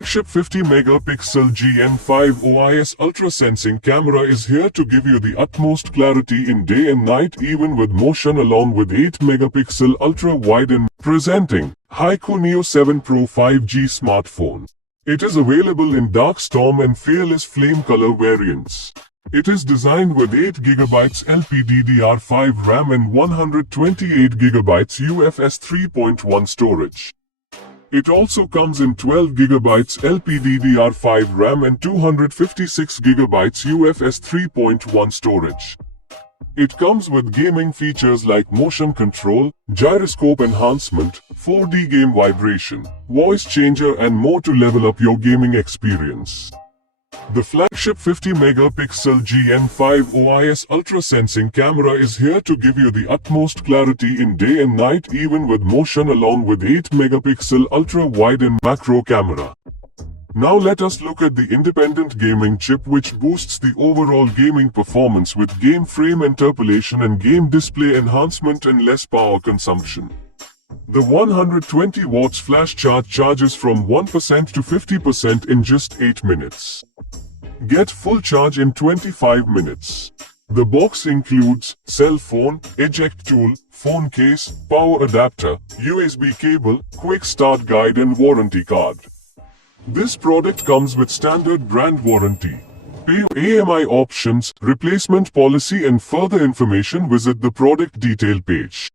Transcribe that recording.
Flagship 50-megapixel GM5 OIS ultra-sensing camera is here to give you the utmost clarity in day and night, even with motion, along with 8-megapixel ultra-wide and presenting Iqoo Neo 7 Pro 5G smartphone. It is available in dark storm and fearless flame color variants. It is designed with 8GB LPDDR5 RAM and 128GB UFS 3.1 storage. It also comes in 12GB LPDDR5 RAM and 256GB UFS 3.1 storage. It comes with gaming features like motion control, gyroscope enhancement, 4D game vibration, voice changer and more to level up your gaming experience. The flagship 50-megapixel GM5 OIS ultra-sensing camera is here to give you the utmost clarity in day and night, even with motion, along with 8-megapixel ultra-wide and macro camera. Now let us look at the independent gaming chip, which boosts the overall gaming performance with game frame interpolation and game display enhancement and less power consumption. The 120 watts flash charge charges from 1% to 50% in just 8 minutes. Get full charge in 25 minutes. The box includes cell phone, eject tool, phone case, power adapter, USB cable, quick start guide and warranty card. This product comes with standard brand warranty. Pay AMI options, replacement policy and further information, visit the product detail page.